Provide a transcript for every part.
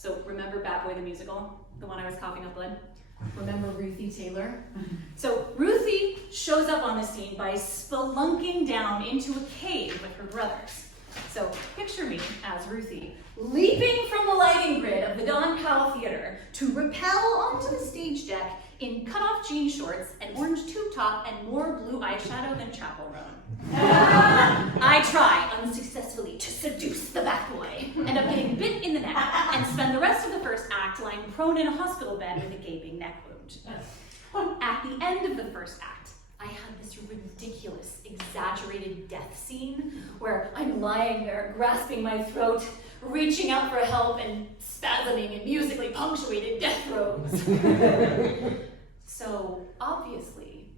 So remember Bat Boy the musical? The one I was coughing up blood? Remember Ruthie Taylor? So Ruthie shows up on the scene by spelunking down into a cave with her brothers. So picture me as Ruthie, leaping from the lighting grid of the Don Powell Theater to rappel onto the stage deck in cut-off jean shorts, an orange tube top, and more blue eyeshadow than Chapel Roan. I try unsuccessfully to seduce the Bat Boy, end up getting bit in the neck, and spend the rest of the first act lying prone in a hospital bed with a gaping neck wound. At the end of the first act, I had this ridiculous, exaggerated death scene where I'm lying there, grasping my throat, reaching out for help, and spasming in musically punctuated death throes. So, obviously,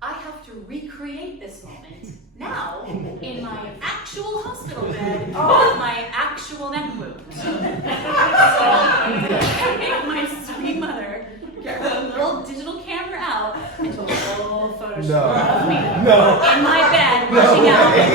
I have to recreate this moment now in my actual hospital bed with my actual neck wound. So, I make my sweet mother get her little digital camera out and do a full Photoshop of me in my bed, reaching out and